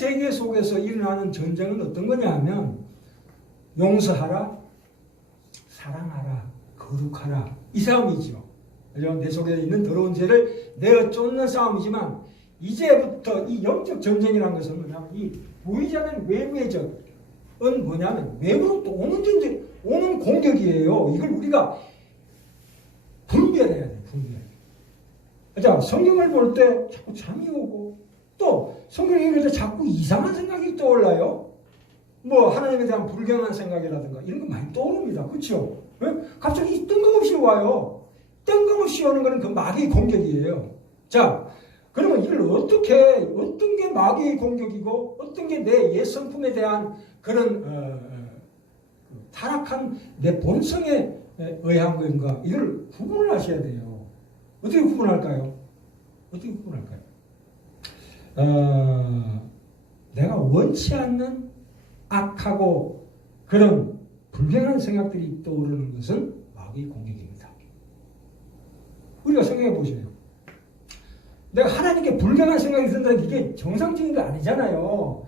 세계 속에서 일어나는 전쟁은 어떤 거냐 하면 용서하라, 사랑하라, 거룩하라 이 싸움이죠. 내 속에 있는 더러운 죄를 내어 쫓는 싸움이지만 이제부터 이 영적 전쟁이라는 것은 뭐냐면 이 보이지 않는 외부의 적은 뭐냐면 외부로부터 오는 전쟁, 오는 공격이에요. 이걸 우리가 분별해야 돼. 분별. 자, 성경을 볼 때 자꾸 잠이 오고 또 성경을 읽을 때 자꾸 이상한 생각이 떠올라요. 뭐 하나님에 대한 불경한 생각이라든가 이런 거 많이 떠오릅니다. 그렇죠? 갑자기 뜬금없이 와요. 뜬금없이 오는 거는 그 마귀의 공격이에요. 자, 그러면 이걸 어떤 게 마귀의 공격이고 어떤 게 내 옛 성품에 대한 그런 타락한 내 본성에 의한 건가 이걸 구분을 하셔야 돼요. 어떻게 구분할까요? 어떻게 구분할까요? 내가 원치 않는 악하고 그런 불경한 생각들이 떠오르는 것은 마귀의 공격입니다. 우리가 생각해 보세요. 내가 하나님께 불경한 생각이 든다는 게 정상적인 거 아니잖아요.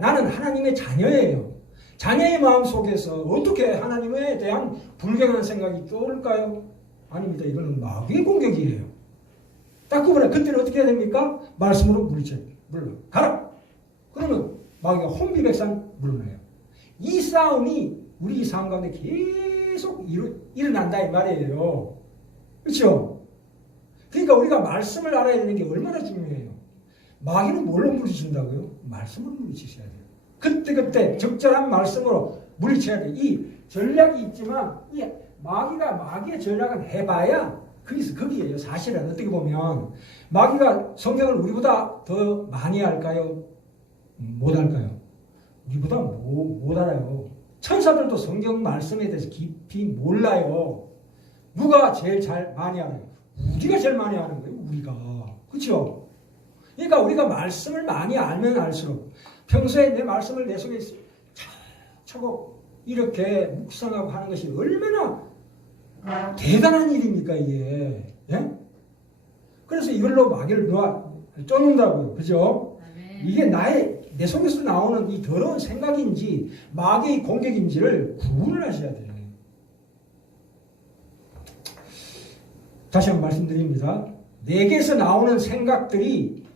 나는 하나님의 자녀예요. 자녀의 마음 속에서 어떻게 하나님에 대한 불경한 생각이 떠오를까요? 아닙니다. 이거는 마귀의 공격이에요. 딱 구분해. 그때는 어떻게 해야 됩니까? 말씀으로 물러가라. 그러면 마귀가 혼비백산 물러나요. 이 싸움이 우리 삶 가운데 계속 일어난다 이 말이에요. 그렇죠? 그러니까 우리가 말씀을 알아야 되는 게 얼마나 중요해요. 마귀는 뭘로 물리친다고요? 말씀으로 물리치셔야 돼요. 그때 적절한 말씀으로 물리쳐야 돼요. 이 전략이 있지만 이 마귀의 전략은 해봐야 거기에요. 사실은 어떻게 보면 마귀가 성경을 우리보다 더 많이 알까요? 못 알까요? 우리보다 못 알아요. 천사들도 성경 말씀에 대해서 깊이 몰라요. 누가 제일 많이 알아요? 우리가 제일 많이 아는 거예요. 우리가. 그렇죠? 그러니까 우리가 말씀을 많이 알면 알수록 평소에 내 말씀을 내 속에 차곡차곡 이렇게 묵상하고 하는 것이 얼마나 대단한 일입니까 이게. 예? 그래서 이걸로 마귀를 쫓는다고요. 그죠? 이게 내 속에서 나오는 이 더러운 생각인지 마귀의 공격인지를 구분을 하셔야 돼요. 다시 한번 말씀드립니다. 내게서 나오는 생각들이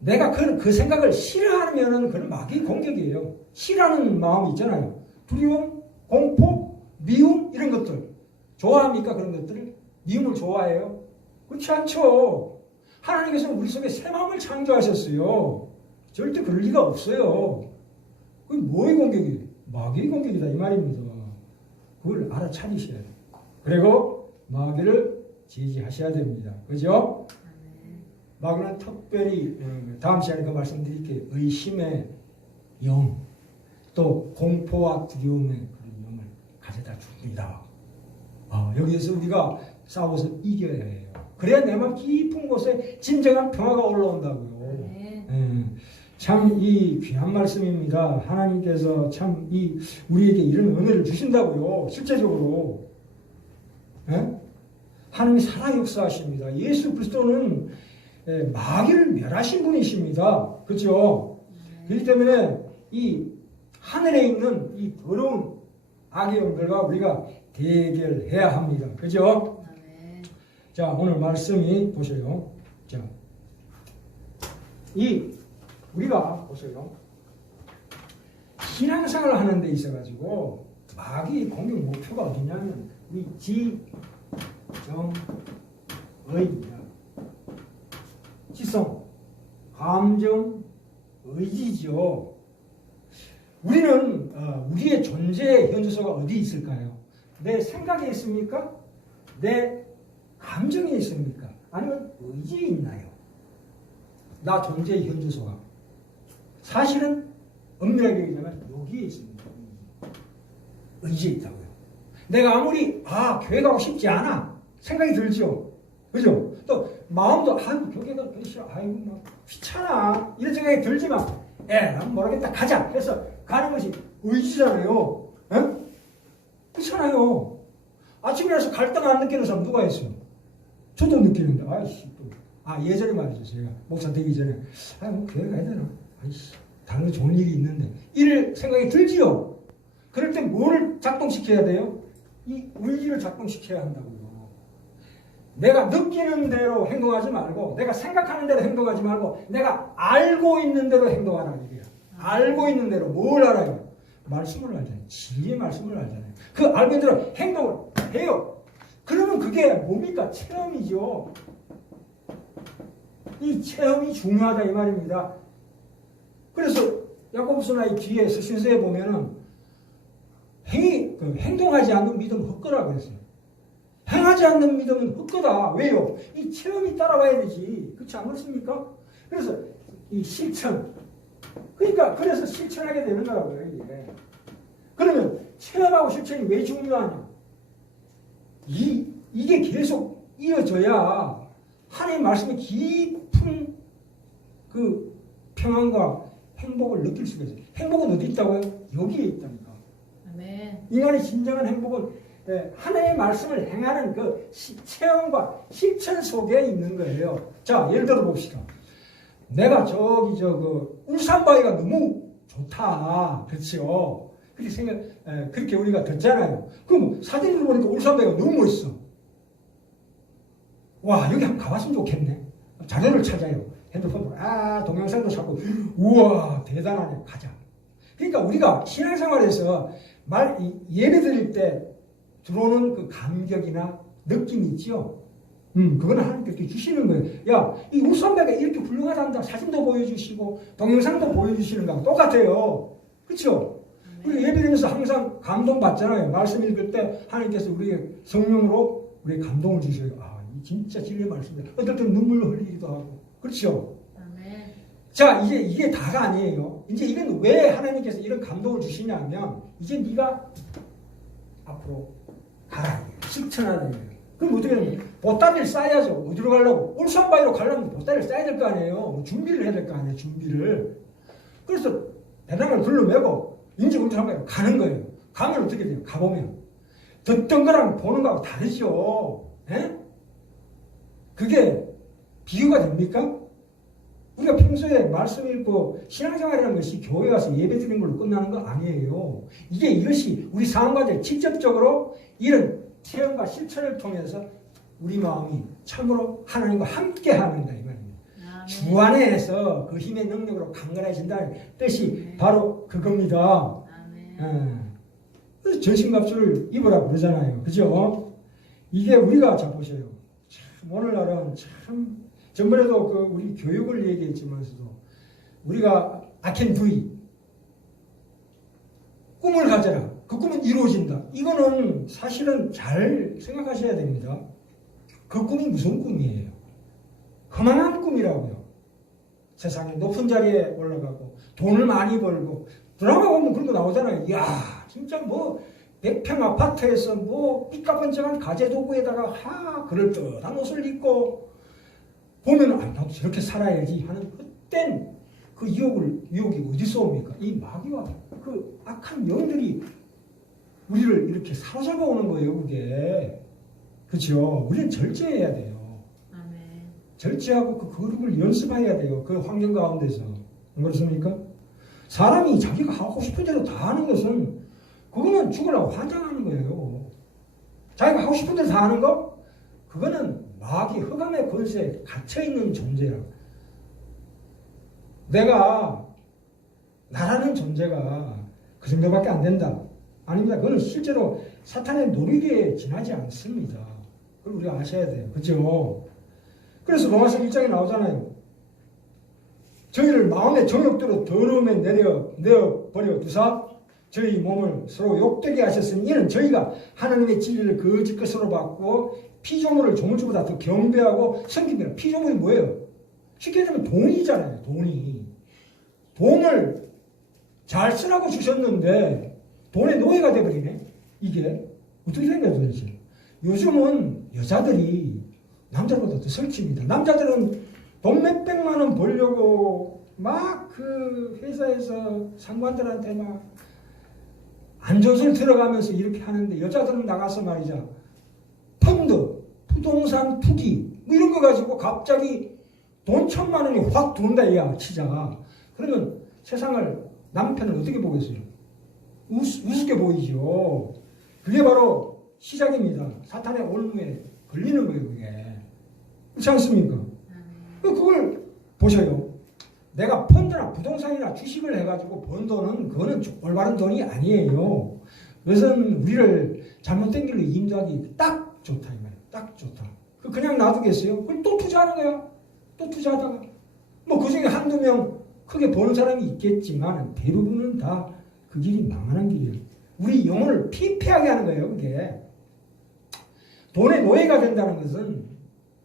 내가 그 생각을 싫어하면 그건 마귀의 공격이에요. 싫어하는 마음이 있잖아요. 두려움, 공포, 미움 이런 것들. 좋아합니까? 그런 것들을? 미움을 좋아해요? 그렇지 않죠. 하나님께서는 우리 속에 새 마음을 창조하셨어요. 절대 그럴 리가 없어요. 그게 뭐의 공격이에요? 마귀의 공격이다 이 말입니다. 그걸 알아차리셔야 돼요. 그리고 마귀를 지지하셔야 됩니다. 그죠? 마귀는 특별히 다음 시간에 그 말씀드릴게요. 의심의 영, 또 공포와 두려움의 그런 영을 가져다 줍니다. 여기에서 우리가 싸워서 이겨야 해요. 그래야 내 마음 깊은 곳에 진정한 평화가 올라온다고요. 참 이 귀한 말씀입니다. 하나님께서 참 우리에게 이런 은혜를 주신다고요. 실제적으로. 하나님이 살아 역사하십니다. 예수 그리스도는 마귀를 멸하신 분이십니다. 그렇죠? 그렇기 때문에 이 하늘에 있는 이 더러운 악의 영들과 우리가 대결해야 합니다. 그죠? 자, 오늘 말씀이 보세요. 자, 우리가 보세요. 신앙생활을 하는 데 있어가지고 마귀의 공격 목표가 어디냐면 이 지정의입니다. 지성, 감정, 의지죠. 우리는 우리의 존재의 현주소가 어디 있을까요? 내 생각에 있습니까? 내 감정에 있습니까? 아니면 의지에 있나요? 나 존재의 현주소가. 사실은 엄밀하게 얘기하면 여기에 있습니다. 의지에 있다고요. 내가 아무리 교회 가고 싶지 않아 생각이 들죠. 그죠? 또 마음도 교회 가기 싫어. 뭐 귀찮아 이런 생각이 들지만 난 모르겠다 가자 해서 가는 것이 의지잖아요. 그렇잖아요. 아침에 일어나서 갈등 안 느끼는 사람 누가 있어요? 저도 느끼는데 예전에 말이죠. 제가 목사 되기 전에 뭐 교회 가야 되나? 아이씨, 다른 좋은 일이 있는데 이럴 생각이 들지요. 그럴 때 뭘 작동시켜야 돼요? 이 의지를 작동시켜야 한다고요. 내가 느끼는 대로 행동하지 말고 내가 생각하는 대로 행동하지 말고 내가 알고 있는 대로 행동하라 이게요. 알고 있는 대로 뭘 알아요? 말씀을 알잖아요. 진리의 말씀을 알잖아요. 그 알고 있는 대로 행동을 해요. 그러면 그게 뭡니까? 체험이죠. 이 체험이 중요하다 이 말입니다. 그래서 야고보서나 이 뒤에 서신서에 보면은 행동하지 않는 믿음은 헛거라 그랬어요. 행하지 않는 믿음은 헛거다. 왜요? 이 체험이 따라와야 되지. 그렇지 않습니까? 그래서 이 실천. 그러니까 그래서 실천하게 되는 거라고요. 이게. 그러면 체험하고 실천이 왜 중요하냐? 이게 계속 이어져야 하나님의 말씀의 깊은 그 평안과 행복을 느낄 수가 있어요. 행복은 어디 있다고요? 여기에 있다니까. 아멘. 인간의 진정한 행복은 하나님의 말씀을 행하는 그 체험과 실천 속에 있는 거예요. 자, 예를 들어 봅시다. 내가 울산바위가 너무 좋다. 그렇죠? 그렇게 우리가 듣잖아요. 그럼 사진을 보니까 울산바위가 너무 멋있어. 와, 여기 한번 가봤으면 좋겠네. 자료를 찾아요. 핸드폰으로. 동영상도 찾고. 우와, 대단하네. 가자. 그러니까 우리가 신앙생활에서 예배 드릴 때 들어오는 그 감격이나 느낌이 있죠. 그거는 하나님께서 주시는 거예요. 야, 이 울산바위가 이렇게 훌륭하단다. 사진도 보여주시고 동영상도 보여주시는 거하고 똑같아요. 그렇죠? 우리 예배드리면서 항상 감동받잖아요. 말씀 읽을 때 하나님께서 우리의 성령으로 우리의 감동을 주셔요. 진짜 진리의 말씀이다. 어떨 때는 눈물 흘리기도 하고. 그렇죠? 아멘. 자, 이게 다가 아니에요. 이제 이건 왜 하나님께서 이런 감동을 주시냐면 이제 네가 앞으로 가라. 실천하는 거예요. 그럼 어떻게 되냐? 보따리를 싸야죠. 어디로 가려고? 울산바위로 가려면 보따리를 싸야 될 거 아니에요. 준비를 해야 될 거 아니에요. 준비를. 그래서 배낭을 둘러매고 인제 울산바위로 가는 거예요. 가면 어떻게 돼요? 가보면 듣던 거랑 보는 거하고 다르죠. 에? 그게 비유가 됩니까? 우리가 평소에 말씀 읽고 신앙생활이라는 것이 교회 와서 예배 드리는 걸로 끝나는 거 아니에요. 이것이 우리 삶 가운데 직접적으로 이런 체험과 실천을 통해서 우리 마음이 참으로 하나님과 함께 하는다 이 말입니다. 주 안에서 그 힘의 능력으로 강건해진다는 뜻이 바로 그겁니다. 그래서 전신갑주를 입으라 그러잖아요. 그죠? 이게 우리가 자 보세요. 참 오늘날은 참 전번에도 우리 교육을 얘기했지만서도 우리가 I can do it. 꿈을 가져라. 그 꿈은 이루어진다. 이거는 사실은 잘 생각하셔야 됩니다. 그 꿈이 무슨 꿈이에요? 허망한 꿈이라고요. 세상에 높은 자리에 올라가고 돈을 많이 벌고 드라마 보면 그런 거 나오잖아요. 이야 진짜 100평 아파트에서 삐까뻔쩍한 가재도구에다가 그럴듯한 옷을 입고 보면 나도 저렇게 살아야지 하는 헛된 그 유혹이 어디서 옵니까? 이 마귀와 그 악한 영들이 우리를 이렇게 사로잡아 오는 거예요. 그게 그렇죠? 우리는 절제해야 돼요. 아멘. 절제하고 그 거룩을 연습해야 돼요. 그 환경 가운데서. 안 그렇습니까? 사람이 자기가 하고 싶은 대로 다 하는 것은 그거는 죽으라고 환장하는 거예요. 자기가 하고 싶은 대로 다 하는 거? 그거는 마귀 흑암의 권세에 갇혀있는 존재라고. 나라는 존재가 그 정도밖에 안 된다. 아닙니다. 그거는 실제로 사탄의 노리개에 지나지 않습니다. 그걸 우리가 아셔야 돼요. 그렇죠? 그래서 로마서 1장에 나오잖아요. 저희를 마음의 정욕대로 더러움에 내어버려 두사 저희 몸을 서로 욕되게 하셨으니 이는 저희가 하나님의 진리를 거짓 것으로 받고 피조물을 조물주보다 더 경배하고 섬깁니다. 피조물이 뭐예요? 쉽게 얘기하면 돈이잖아요. 돈을 잘 쓰라고 주셨는데 돈의 노예가 돼버리네. 이게 어떻게 된 거야 도대체? 요즘은 여자들이 남자보다 더 설칩니다. 남자들은 돈 몇백만 원 벌려고 막 그 회사에서 상관들한테 막 안전술 들어가면서 이렇게 하는데 여자들은 나가서 말이죠. 펀드, 부동산 투기 이런 거 가지고 갑자기 돈 1,000만 원이 확 돈다 야 치자가. 그러면 세상을 남편을 어떻게 보겠어요? 우습게 보이죠. 그게 바로 시작입니다. 사탄의 올무에 걸리는 거예요. 그게. 그렇지 않습니까? 그걸 보셔요. 내가 펀드나 부동산이나 주식을 해가지고 번 돈은 그거는 올바른 돈이 아니에요. 그것은 우리를 잘못된 길로 인도하기 딱 좋다 이 말이에요. 딱 좋다. 그냥 놔두겠어요? 그걸 또 투자하는 거야. 또 투자하다가 뭐 그중에 한두 명 크게 버는 사람이 있겠지만 대부분은 다 그 길이 망하는 길이에요. 우리 영혼을 피폐하게 하는 거예요. 그게 돈의 노예가 된다는 것은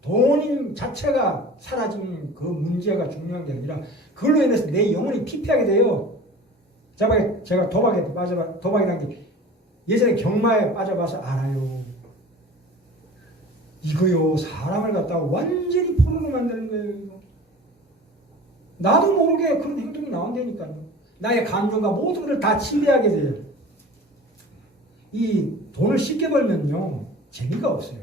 돈인 자체가 사라지는 그 문제가 중요한 게 아니라 그걸로 인해서 내 영혼이 피폐하게 돼요. 제가 도박이라는 게 예전에 경마에 빠져봐서 알아요. 이거요, 사람을 갖다가 완전히 포로로 만드는 거예요. 이거. 나도 모르게 그런 행동이 나온다니까요. 나의 감정과 모든 것을 다 지배하게 돼요. 이 돈을 쉽게 벌면요, 재미가 없어요.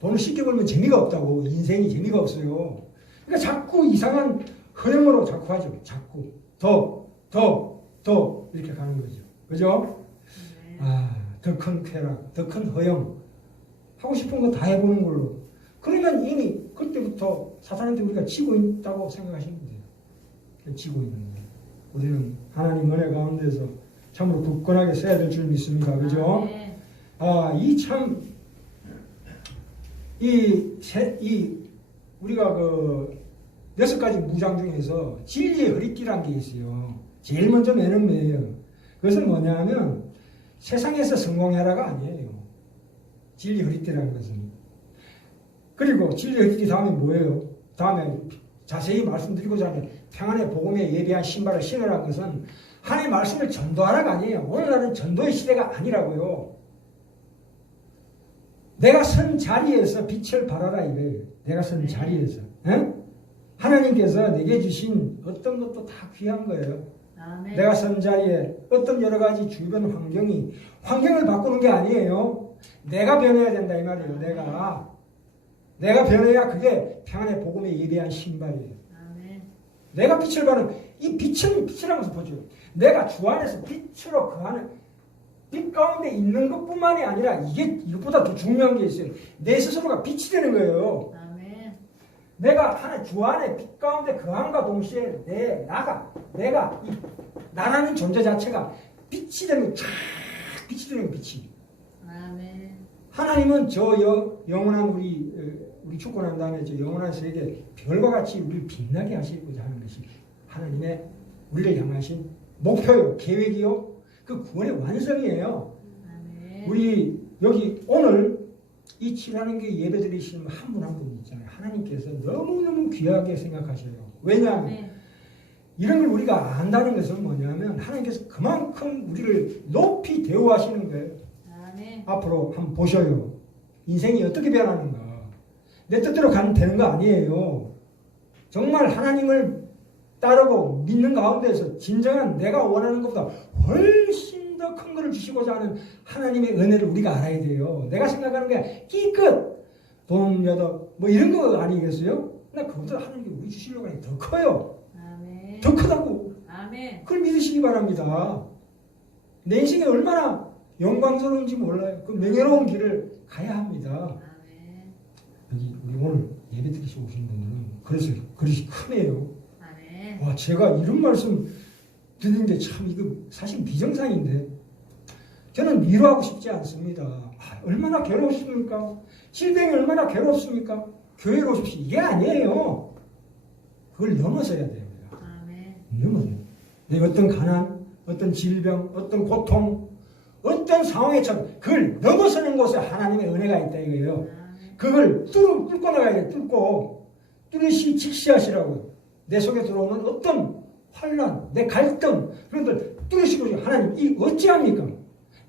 돈을 쉽게 벌면 재미가 없다고. 인생이 재미가 없어요. 그러니까 자꾸 이상한 흐름으로 자꾸 하죠. 자꾸 더 이렇게 가는 거죠. 그죠? 더 큰 쾌락, 더 큰 허영, 하고 싶은 거 다 해보는 걸로. 그러면 이미 그때부터 사탄한테 우리가 지고 있다고 생각하시면 돼요. 지고 있는 거예요. 우리는 하나님 은혜 가운데서 참으로 굳건하게 써야 될 줄 믿습니다. 그죠? 우리가 그 6가지 무장 중에서 진리의 허리띠라는 게 있어요. 제일 먼저 매는 거예요. 그것은 뭐냐 하면 세상에서 성공해라가 아니에요. 진리 허리띠라는 것은. 그리고 진리 허리띠 다음에 뭐예요? 다음에 자세히 말씀드리고자 하는 평안의 복음에 예비한 신발을 신으라는 것은 하나님의 말씀을 전도하라가 아니에요. 오늘날은 전도의 시대가 아니라고요. 내가 선 자리에서 빛을 발하라 이거예요. 내가 선 자리에서. 에? 하나님께서 내게 주신 어떤 것도 다 귀한 거예요. 아멘. 내가 선 자리에 어떤 여러 가지 주변 환경을 바꾸는 게 아니에요. 내가 변해야 된다 이 말이에요. 내가 변해야 그게 평안의 복음에 예배한 신발이에요. 아멘. 내가 빛을 발하는 이 빛이라면서 보죠. 내가 주 안에서 빛으로 거하는 빛 가운데 있는 것뿐만이 아니라 이것보다 더 중요한 게 있어요. 내 스스로가 빛이 되는 거예요. 아멘. 내가 주 안에 빛 가운데 거함과 동시에 내가 나라는 존재 자체가 빛이 되는 거, 빛이 되는 거, 빛이. 아멘. 하나님은 저 영원한 우리 죽고 난 다음에 저 영원한 세계 별과 같이 우리를 빛나게 하시고자 하는 것이 하나님의 우리를 향하신 목표요, 계획이요. 그 구원의 완성이에요. 아멘. 우리 여기 오늘 이 치라는 게 예배 드리시는 한 분 한 분 있잖아요. 하나님께서 너무너무 귀하게 생각하셔요. 왜냐하면 아멘. 이런 걸 우리가 안다는 것은 뭐냐면 하나님께서 그만큼 우리를 높이 대우하시는 거예요. 아멘. 앞으로 한번 보셔요. 인생이 어떻게 변하는가. 내 뜻대로 가면 되는 거 아니에요. 정말 하나님을 따르고 믿는 가운데서 진정한 내가 원하는 것보다 훨씬 더 큰 것을 주시고자 하는 하나님의 은혜를 우리가 알아야 돼요. 내가 생각하는 게 끼끗 돈, 여덟 뭐 이런 거 아니겠어요? 나 그것보다 하나님이 우리 주시려고 하는 게 더 커요. 아멘. 더 크다고. 아멘. 그걸 믿으시기 바랍니다. 내 인생이 얼마나 영광스러운지 몰라요. 그 명예로운 길을 가야 합니다. 아멘. 여기 우리 오늘 예배 드리시고 오신 분들은 그래서 그릇이 크네요. 아멘. 와, 제가 이런 말씀 드리는데 참 이거 사실 비정상인데 저는 위로하고 싶지 않습니다. 얼마나 괴로우십니까? 질병이 얼마나 괴롭습니까? 교회로 오십시오. 이게 아니에요. 그걸 넘어서야 됩니다. 아멘. 넘어서요. 어떤 가난, 어떤 질병, 어떤 고통, 어떤 상황에 처럼 그걸 넘어서는 곳에 하나님의 은혜가 있다 이거예요. 그걸 뚫고 나가야 돼요. 뚫으시 직시하시라고요. 내 속에 들어오는 어떤 환난, 내 갈등 그런 걸 뚫으시고 하나님 이 어찌합니까?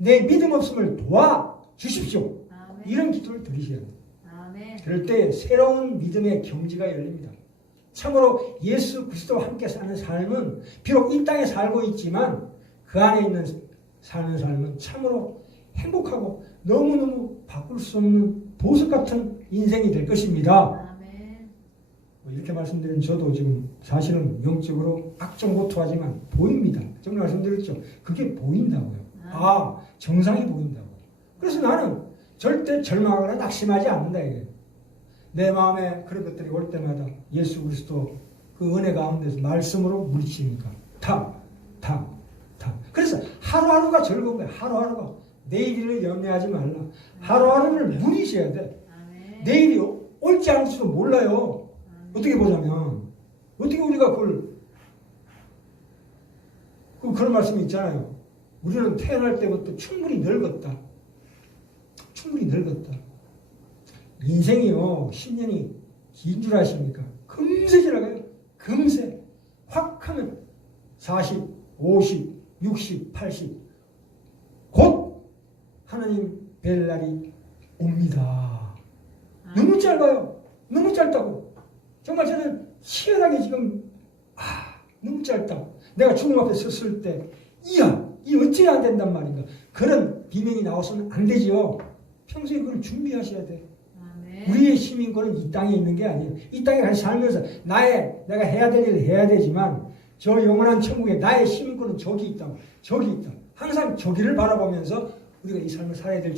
내 믿음 없음을 도와주십시오. 아멘. 이런 기도를 드리셔야 돼요. 아멘. 그럴 때 새로운 믿음의 경지가 열립니다. 참으로 예수 그리스도와 함께 사는 삶은 비록 이 땅에 살고 있지만 그 안에 있는 사는 삶은 참으로 행복하고 너무너무 바꿀 수 없는 보석 같은 인생이 될 것입니다. 아멘. 이렇게 말씀드린 저도 지금 사실은 영적으로 악정고투하지만 보입니다. 정말 말씀드렸죠. 그게 보인다고요. 아, 정상이 보인다고요. 그래서 나는 절대 절망하거나 낙심하지 않는다 이게. 내 마음에 그런 것들이 올 때마다 예수 그리스도 그 은혜 가운데서 말씀으로 물리치니까 탁. 그래서 하루하루가 즐거운 거야. 하루하루가. 내일을 염려하지 말라. 하루하루를 누리셔야 돼. 내일이 올지 않을지도 몰라요. 어떻게 보자면 어떻게 우리가 그런 말씀이 있잖아요. 우리는 태어날 때부터 충분히 늙었다. 인생이요 10년이 긴 줄 아십니까? 금세 지나가요. 금세 확 하면 40, 50, 60, 80 곧 하나님 뵐 날이 옵니다. 너무 짧아요. 너무 짧다고. 정말 저는 희한하게 지금 너무 짧다. 내가 주님 앞에 섰을 때 이 어찌해야 안 된단 말인가. 그런 비명이 나와서는 안 되지요. 평소에 그걸 준비하셔야 돼. 우리의 시민권은 이 땅에 있는 게 아니에요. 이 땅에 같이 살면서 내가 해야 될 일을 해야 되지만 저 영원한 천국에 나의 시민권은 저기 있다. 항상 저기를 바라보면서 우리가 이 삶을 살아야 될